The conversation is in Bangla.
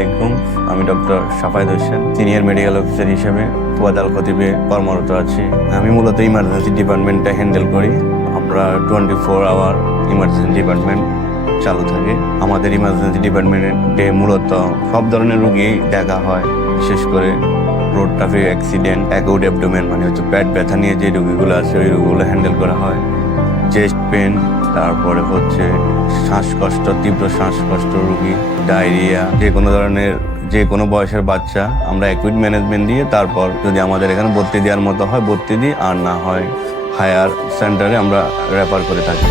আলাইকুম। আমি doctor Shafayet Hossain, senior medical officer হিসেবে ফুয়াদ আল খতিবে কর্মরত আছি। আমি মূলত ইমার্জেন্সি ডিপার্টমেন্টটা হ্যান্ডেল করি। আমরা 24 আওয়ার ইমার্জেন্সি ডিপার্টমেন্ট চালু থাকে। আমাদের ইমার্জেন্সি ডিপার্টমেন্টে মূলত সব ধরনের রোগী দেখা হয়, বিশেষ করে road traffic accident, acute abdomen মানে হচ্ছে পেট ব্যথা নিয়ে যে রোগীগুলো আছে ওই রোগীগুলো হ্যান্ডেল করা হয়। চেস্ট পেন, তারপরে হচ্ছে শ্বাসকষ্ট, তীব্র শ্বাসকষ্ট রোগী, ডায়রিয়া, যে কোনো বয়সের বাচ্চা আমরা অ্যাকুইট ম্যানেজমেন্ট দিয়ে তারপর যদি আমাদের এখানে ভর্তি দেওয়ার মতো হয় ভর্তি দিই, আর না হয় হায়ার সেন্টারে আমরা রেফার করে থাকি।